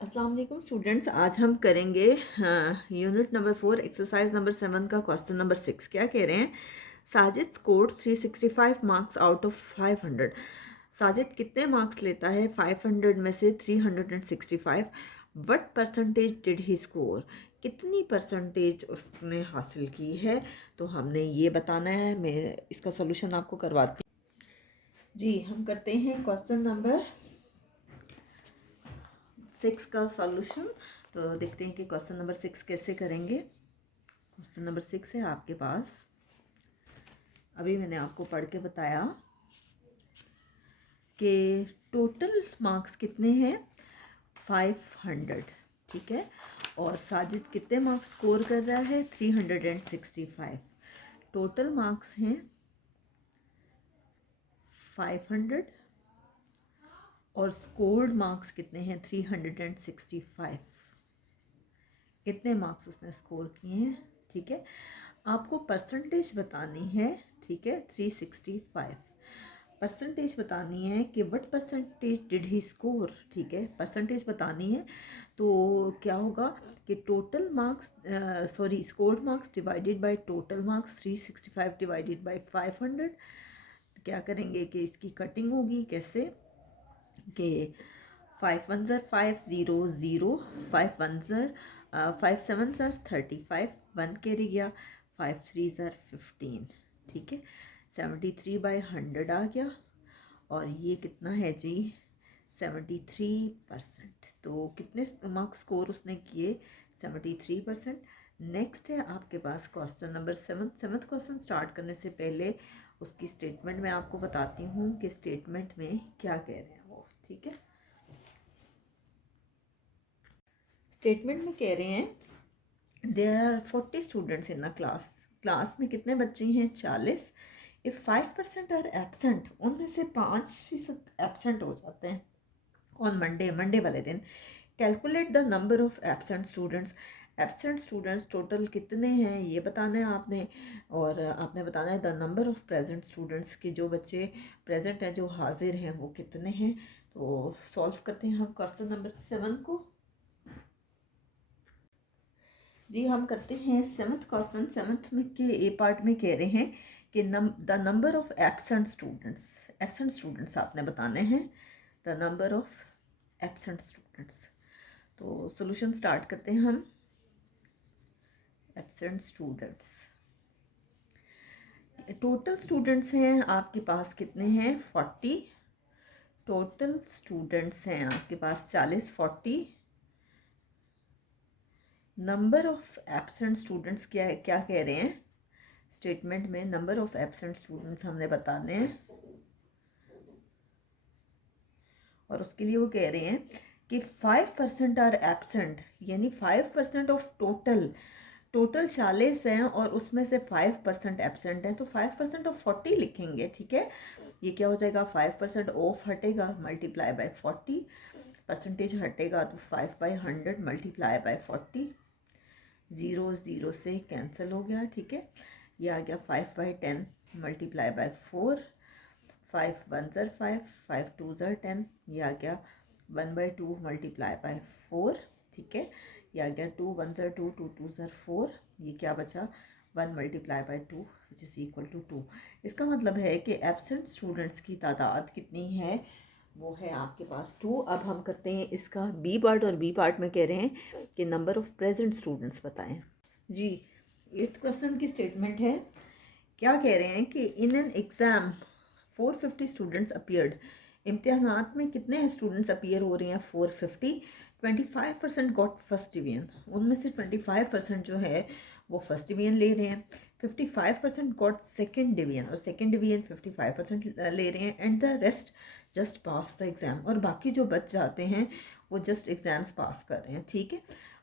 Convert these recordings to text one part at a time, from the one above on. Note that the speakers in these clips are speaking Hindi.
अस्सलाम वालेकुम स्टूडेंट्स। आज हम करेंगे यूनिट नंबर 4 एक्सरसाइज नंबर 7 का क्वेश्चन नंबर 6। क्या कह रहे हैं? Sajid scored 365 marks out of 500। Sajid कितने मार्क्स लेता है 500 में से 365? What percentage did he score? कितनी परसेंटेज उसने हासिल की है? तो हमने ये बताना है। मैं इसका सोल्यूशन आपको करवाती हूँ। जी, हम करते हैं क्वेश्चन नंबर 6 का सॉल्यूशन। तो देखते हैं कि क्वेश्चन नंबर 6 कैसे करेंगे। क्वेश्चन नंबर 6 है आपके पास। अभी मैंने आपको पढ़ के बताया कि टोटल मार्क्स कितने हैं 500, ठीक है। और साजिद कितने मार्क्स स्कोर कर रहा है 365। टोटल मार्क्स हैं 500 और स्कोर्ड मार्क्स कितने हैं 365। कितने मार्क्स उसने स्कोर किए हैं, ठीक है। आपको परसेंटेज बतानी है, ठीक है। 365 परसेंटेज बतानी है कि what percentage did he score, ठीक है। परसेंटेज बतानी है तो क्या होगा कि total marks scored marks divided by total marks 365 divided by 500। क्या करेंगे कि इसकी कटिंग होगी कैसे कि 5 1 5 0 0, 5 1 5 7 35, 1 कैरी गया, 5 3 15, ठीक है। 73/100 आ गया और ये कितना है जी 73%। तो कितने मार्क्स स्कोर उसने किए 73%। नेक्स्ट है आपके पास क्वेश्चन नंबर 7। क्वेश्चन स्टार्ट करने से पहले उसकी स्टेटमेंट मैं आपको बताती हूँ कि स्टेटमेंट में क्या कह रहे हैं वो, ठीक है। स्टेटमेंट में कह रहे हैं there are 40 students in a class. Class में कितने बच्चे हैं 40। इफ़ 5% आर एबसेंट, उनमें से 5% एबसेंट हो जाते हैं ऑन मंडे वाले दिन। Calculate the number of absent students. Absent students total कितने हैं ये बताना है आपने। और आपने बताना है the number of present students के जो बच्चे प्रेजेंट हैं, जो हाजिर हैं, वो कितने हैं। तो सॉल्व करते हैं हम क्वेश्चन नंबर 7 को। जी, हम करते हैं 7th क्वेश्चन। 7th में के ए पार्ट में कह रहे हैं कि the number of absent students. Absent students आपने बताने हैं, the number of absent students. तो सॉल्यूशन स्टार्ट करते हैं हम। एबसेंट स्टूडेंट्स, टोटल स्टूडेंट्स हैं आपके पास कितने हैं 40। टोटल स्टूडेंट्स हैं आपके पास 40 40। नंबर ऑफ एबसेंट स्टूडेंट्स क्या है, क्या कह रहे हैं स्टेटमेंट में? नंबर ऑफ एबसेंट स्टूडेंट्स हमने बताने हैं और उसके लिए वो कह रहे हैं कि 5% आर एबसेंट, यानी 5% ऑफ टोटल। टोटल 40 हैं और उसमें से 5% एबसेंट हैं, तो 5% ऑफ 40 लिखेंगे, ठीक है। ये क्या हो जाएगा 5% ऑफ हटेगा मल्टीप्लाई बाय 40, परसेंटेज हटेगा तो 5/100 मल्टीप्लाई बाय 40। 0 0 से कैंसिल हो गया, ठीक है। ये आ गया 5/10 मल्टीप्लाई बाय 4। 5 1 ज़र 5, 5 2 ज़र 10। ये आ गया 1/2 मल्टीप्लाई बाय 4, ठीक है। ये आ गया 2 1 ज़र 2, 2 2 ज़र 4। ये क्या बचा 1 multiply by 2 which is equal to 2। इसका मतलब है कि एब्सेंट स्टूडेंट्स की तादाद कितनी है, वो है आपके पास 2। अब हम करते हैं इसका बी पार्ट, और बी पार्ट में कह रहे हैं कि नंबर ऑफ़ प्रेजेंट स्टूडेंट्स बताएं। जी, 8th क्वेश्चन की स्टेटमेंट है। क्या कह रहे हैं कि in an exam 450 students appeared. इम्तिहानात में कितने स्टूडेंट्स अपीयर हो रहे हैं 450। 25% गॉट फर्स्ट डिवीजन, उनमें से 25% जो है वो फर्स्ट डिवीजन ले रहे हैं। 55% गॉट सेकेंड डिवीजन, और सेकेंड डिवीजन 55% ले रहे हैं। And the rest just pass the exam, और बाकी जो बच जाते हैं वो जस्ट एग्ज़ाम्स पास कर रहे हैं, ठीक है।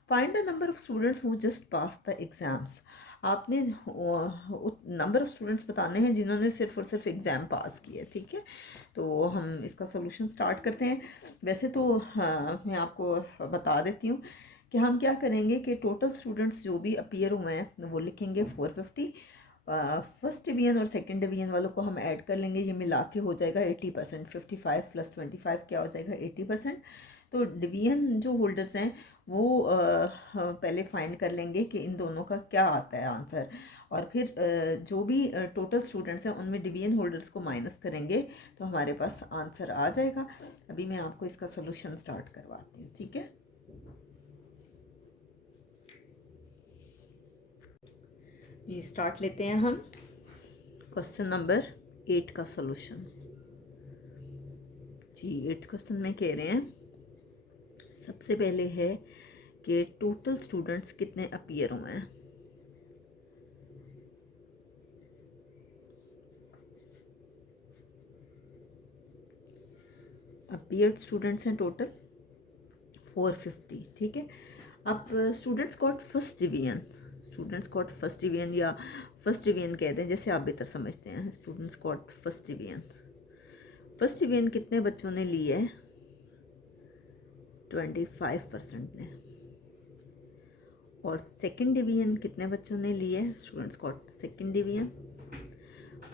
Find the number of students who just pass the exams. आपने नंबर ऑफ़ स्टूडेंट्स बताने हैं जिन्होंने सिर्फ और सिर्फ एग्ज़ाम पास किए, ठीक है। तो हम इसका सॉल्यूशन स्टार्ट करते हैं। वैसे तो मैं आपको बता देती हूँ कि हम क्या करेंगे कि टोटल स्टूडेंट्स जो भी अपीयर हुए हैं वो लिखेंगे 450। फर्स्ट डिवीजन और सेकंड डिवीजन वालों को हम ऐड कर लेंगे, ये मिला के हो जाएगा 80%। 55 + 25 क्या हो जाएगा 80%। तो डिवीजन जो होल्डर्स हैं वो पहले फाइंड कर लेंगे कि इन दोनों का क्या आता है आंसर, और फिर जो भी टोटल स्टूडेंट्स हैं उनमें डिवीजन होल्डर्स को माइनस करेंगे तो हमारे पास आंसर आ जाएगा। अभी मैं आपको इसका सोल्यूशन स्टार्ट करवाती हूँ, ठीक है। जी स्टार्ट लेते हैं हम क्वेश्चन नंबर 8 का सोल्यूशन। जी 8th क्वेश्चन में कह रहे हैं, सबसे पहले है कि टोटल स्टूडेंट्स कितने अपीयर हुए हैं। अपीयर्ड स्टूडेंट्स हैं टोटल 450, ठीक है। अब students got first division, students got first division या फर्स्ट डिवीजन कहते हैं जैसे आप बेहतर समझते हैं। Students got first division, first division कितने बच्चों ने ली है, 25% ने। और सेकंड डिवीजन कितने बच्चों ने ली है, स्टूडेंट्स गॉट सेकंड डिवीजन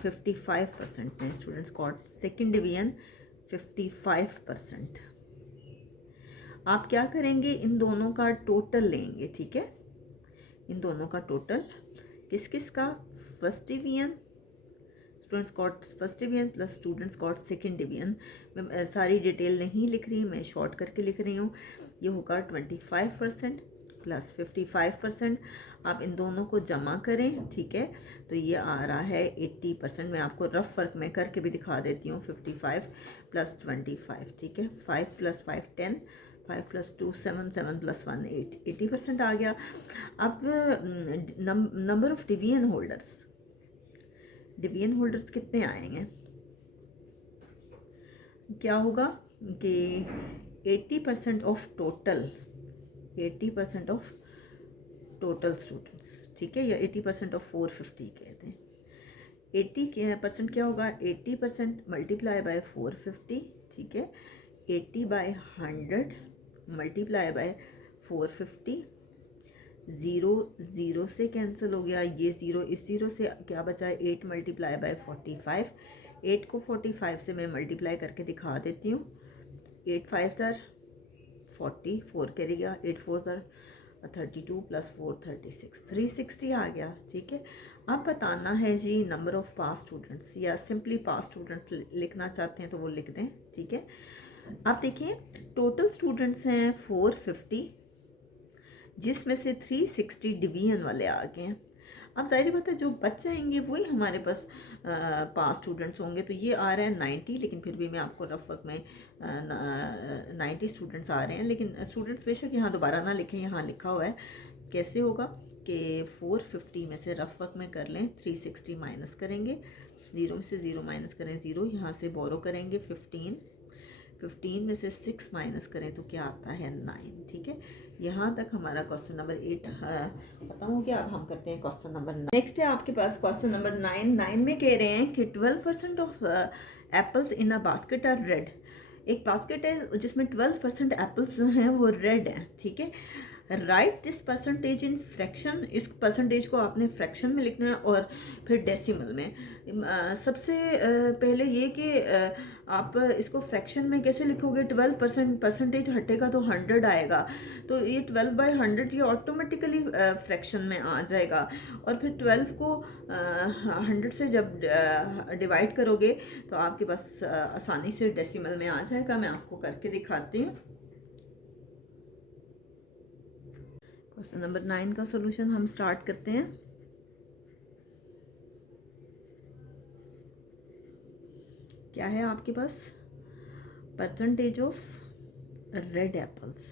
55% ने। Students got second division 55%। आप क्या करेंगे, इन दोनों का टोटल लेंगे, ठीक है। इन दोनों का टोटल किस किस का, first division, students got first division plus students got second division. मैं सारी डिटेल नहीं लिख रही, मैं शॉर्ट करके लिख रही हूँ। ये होगा 25% प्लस 55%। आप इन दोनों को जमा करें, ठीक है, तो ये आ रहा है 80%। मैं आपको रफ वर्क में करके भी दिखा देती हूँ। 55 प्लस 25, ठीक है, 5 + 5 10, 5 + 2 7, 7 + 1 8, 80% आ गया। अब number of division holders, division holders कितने आएंगे, क्या होगा कि 80% of total, 80% of total students, ठीक है, या 80% ऑफ 450 कहते हैं। 80% क्या होगा, 80% मल्टीप्लाई बाय 450, ठीक है, 80/100 मल्टीप्लाई बाय 450। 0 0 से कैंसिल हो गया, ये 0, इस 0 से क्या बचा है, 8 मल्टीप्लाई बाय 45। 8 को 45 से मैं मल्टीप्लाई करके दिखा देती हूँ। 8 5 40, 4 करेगा, 8 4 32 + 4 36, 360 आ गया, ठीक है। अब बताना है जी नंबर ऑफ पास स्टूडेंट्स, या सिंपली पास स्टूडेंट्स लिखना चाहते हैं तो वो लिख दें, ठीक है। अब देखिए टोटल स्टूडेंट्स हैं 450, जिसमें से 360 डिवीजन वाले आ गए हैं। अब जाहिर बात है जो बच जाएंगे वही हमारे पास पास स्टूडेंट्स होंगे। तो ये आ रहा है 90, लेकिन फिर भी मैं आपको रफ वर्क में 90 स्टूडेंट्स आ रहे हैं। लेकिन स्टूडेंट्स बेशक यहाँ दोबारा ना लिखें, यहाँ लिखा हुआ है। कैसे होगा कि 450 में से रफ वर्क में कर लें, 360 माइनस करेंगे, 0 में से 0 माइनस करें 0, यहाँ से बोरो करेंगे 15 में से 6 माइनस करें तो क्या आता है 9, ठीक है। यहाँ तक हमारा क्वेश्चन नंबर 8 खत्म हो गया। अब हम करते हैं क्वेश्चन नंबर 9। नेक्स्ट है आपके पास क्वेश्चन नंबर 9 में कह रहे हैं कि 12% of apples in a basket are red. एक बास्केट है जिसमें 12% एप्पल्स जो हैं वो रेड हैं, ठीक है। Right this percentage in fraction, इस परसेंटेज को आपने फ्रैक्शन में लिखना है और फिर डेसिमल में। सबसे पहले ये कि आप इसको फ्रैक्शन में कैसे लिखोगे, 12% परसेंटेज हटेगा तो 100 आएगा, तो ये 12/100 ये ऑटोमेटिकली फ्रैक्शन में आ जाएगा। और फिर 12 को 100 से जब डिवाइड करोगे तो आपके पास आसानी से डेसिमल में आ जाएगा। मैं आपको करके दिखाती हूँ। क्वेश्चन नंबर 9 का सॉल्यूशन हम स्टार्ट करते हैं। क्या है आपके पास, परसेंटेज ऑफ रेड एप्पल्स,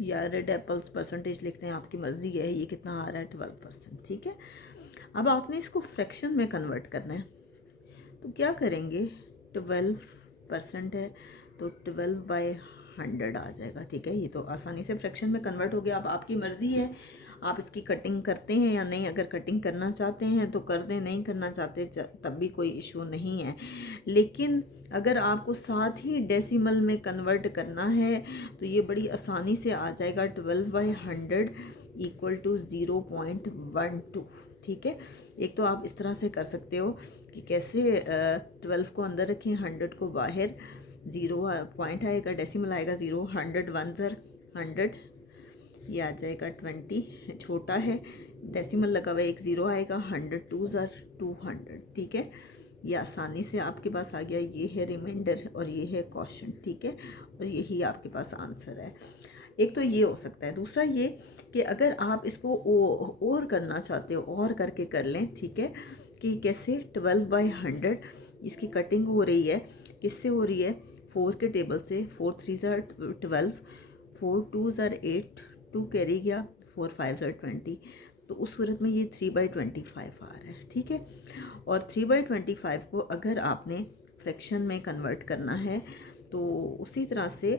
या रेड एप्पल्स परसेंटेज लिखते हैं, आपकी मर्जी है। ये कितना आ रहा है 12%, ठीक है। अब आपने इसको फ्रैक्शन में कन्वर्ट करना है, तो क्या करेंगे, 12% है तो 12/100 आ जाएगा, ठीक है। ये तो आसानी से फ्रैक्शन में कन्वर्ट हो गया। अब आपकी मर्ज़ी है आप इसकी कटिंग करते हैं या नहीं। अगर कटिंग करना चाहते हैं तो कर दें, नहीं करना चाहते तब भी कोई इशू नहीं है। लेकिन अगर आपको साथ ही डेसिमल में कन्वर्ट करना है तो ये बड़ी आसानी से आ जाएगा, 12/100 = 0.12, ठीक है। एक तो आप इस तरह से कर सकते हो कि कैसे 12 को अंदर रखें, 100 को बाहर, ज़ीरो पॉइंट आएगा, डेसिमल आएगा 0, 100 वन ज़र 100, ये आ जाएगा 20, छोटा है, डेसिमल लगा हुआ है, एक ज़ीरो आएगा, 100 टू ज़र 200, ठीक है। ये आसानी से आपके पास आ गया, ये है रिमाइंडर और ये है क्वेश्चन, ठीक है, और यही आपके पास आंसर है। एक तो ये हो सकता है, दूसरा ये कि अगर आप इसको और करना चाहते हो और करके कर लें, ठीक है, कि कैसे 12/100 इसकी कटिंग हो रही है, किससे हो रही है, 4 के टेबल से, 4 3 ज़र 12, 4 2 ज़र 8, 2 कैरी गया, 4 5 ज़र 20, तो उस सूरत में ये 3/25 आ रहा है, ठीक है। और 3/25 को अगर आपने फ्रैक्शन में कन्वर्ट करना है तो उसी तरह से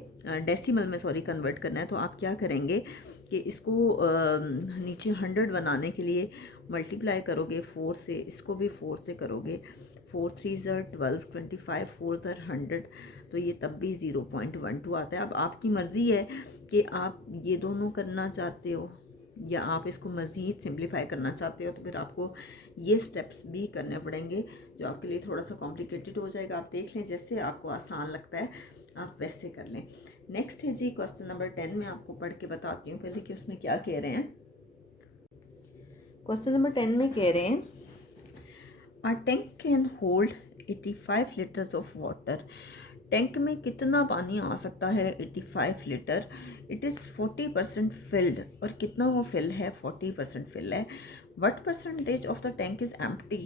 डेसिमल में कन्वर्ट करना है, तो आप क्या करेंगे कि इसको नीचे 100 बनाने के लिए मल्टीप्लाई करोगे 4 से, इसको भी 4 से करोगे, 4 3 ज़र 12, 25, 4 ज़र 100, तो ये तब भी 0.12 आता है। अब आपकी मर्ज़ी है कि आप ये दोनों करना चाहते हो या आप इसको मज़ीद सिंप्लीफाई करना चाहते हो, तो फिर आपको ये स्टेप्स भी करने पड़ेंगे जो आपके लिए थोड़ा सा कॉम्प्लिकेटेड हो जाएगा। आप देख लें, जैसे आपको आसान लगता है आप वैसे कर लें। नेक्स्ट है जी क्वेश्चन नंबर 10, में आपको पढ़ के बताती हूँ पहले कि उसमें क्या कह रहे हैं। क्वेश्चन नंबर 10 में कह रहे हैं, a tank can hold 85 litres of water. Tank में कितना पानी आ सकता है, 85 लीटर। इट इज़ 40% फिल्ड, और कितना वो फिल है, 40% फिल है। What percentage of the tank is empty,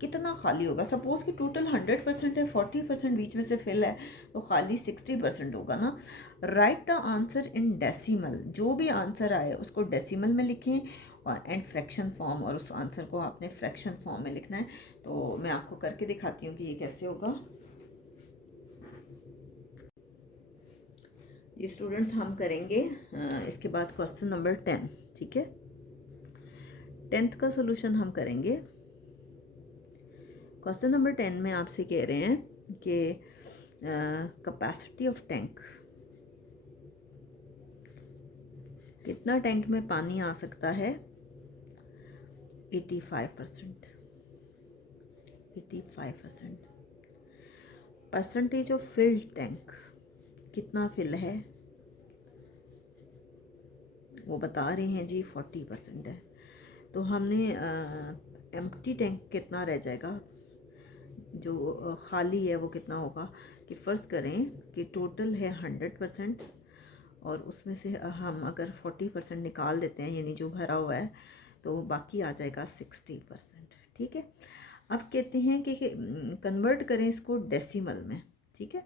कितना खाली होगा। सपोज़ कि टोटल 100% है, 40% बीच में से फिल है, तो खाली 60% होगा ना। Right the answer in decimal, जो भी आंसर आए उसको डेसिमल में लिखें और एंड फ्रैक्शन फॉर्म, और उस आंसर को आपने फ्रैक्शन फॉर्म में लिखना है। तो मैं आपको करके दिखाती हूँ कि ये कैसे होगा। ये स्टूडेंट्स हम करेंगे इसके बाद क्वेश्चन नंबर 10, ठीक है। 10th का सॉल्यूशन हम करेंगे। क्वेश्चन नंबर 10 में आपसे कह रहे हैं कि कैपेसिटी ऑफ टैंक, कितना टैंक में पानी आ सकता है, 85%। 85% परसेंटेज ऑफ फिल्ड टैंक, कितना फिल है वो बता रहे हैं जी, 40% है। तो हमने एम्प्टी टैंक कितना रह जाएगा, जो खाली है वो कितना होगा, कि फ़र्ज़ करें कि टोटल है 100% और उसमें से हम अगर 40% निकाल देते हैं, यानी जो भरा हुआ है, तो बाकी आ जाएगा 60%, ठीक है। अब कहते हैं कि कन्वर्ट करें इसको डेसिमल में, ठीक है।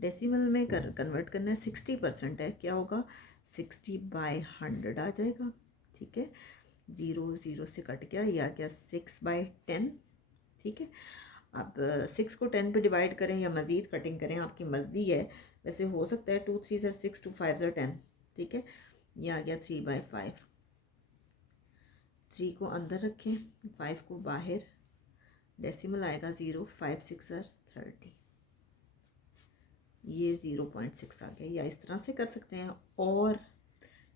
डेसिमल में कन्वर्ट करना है, 60% है, क्या होगा, 60/100 आ जाएगा, ठीक है। 0 0 से कट गया, या क्या 6/10, ठीक है। अब 6 को 10 पे डिवाइड करें या मज़ीद कटिंग करें, आपकी मर्ज़ी है। वैसे हो सकता है 2 3 ज़र 6, 2 5 ज़र 10, ठीक है। ये आ गया 3/5, 3 को अंदर रखें, 5 को बाहर, डेसिमल आएगा 0, 5 6 ज़र 30, ये 0.6 आ गया। या इस तरह से कर सकते हैं, और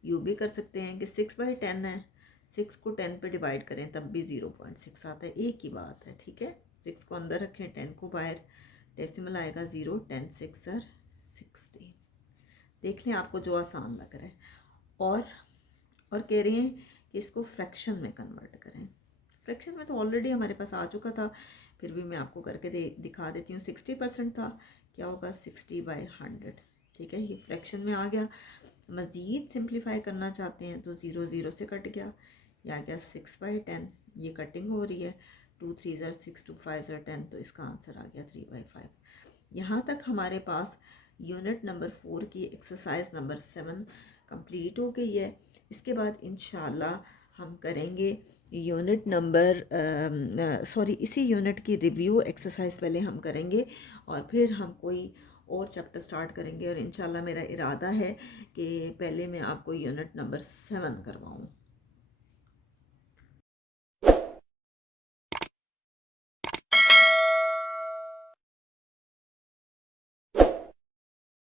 यूँ भी कर सकते हैं कि 6/10 है, 6 को 10 पे डिवाइड करें तब भी 0.6 आता है, एक ही बात है, ठीक है। 6 को अंदर रखें, 10 को बाहर, डेसिमल आएगा 0, 10 6 ज़र 60। देख लें आपको जो आसान लग रहा है। और कह रहे हैं कि इसको फ्रैक्शन में कन्वर्ट करें। फ्रैक्शन में तो ऑलरेडी हमारे पास आ चुका था, फिर भी मैं आपको करके दिखा देती हूँ। 60% था, क्या होगा, 60/100, ठीक है। ये फ्रैक्शन में आ गया। मज़ीद सिंप्लीफाई करना चाहते हैं तो 0 0 से कट गया, या गया 6/10, ये कटिंग हो रही है, 2 3 ज़र 6, 2 5 ज़र 10, तो इसका आंसर आ गया 3/5। यहाँ तक हमारे पास यूनिट नंबर 4 की एक्सरसाइज नंबर 7 कंप्लीट हो गई है। इसके बाद इंशाल्लाह हम करेंगे यूनिट नंबर इसी यूनिट की रिव्यू एक्सरसाइज पहले हम करेंगे, और फिर हम कोई और चैप्टर स्टार्ट करेंगे। और इंशाल्लाह मेरा इरादा है कि पहले मैं आपको यूनिट नंबर 7 करवाऊँ।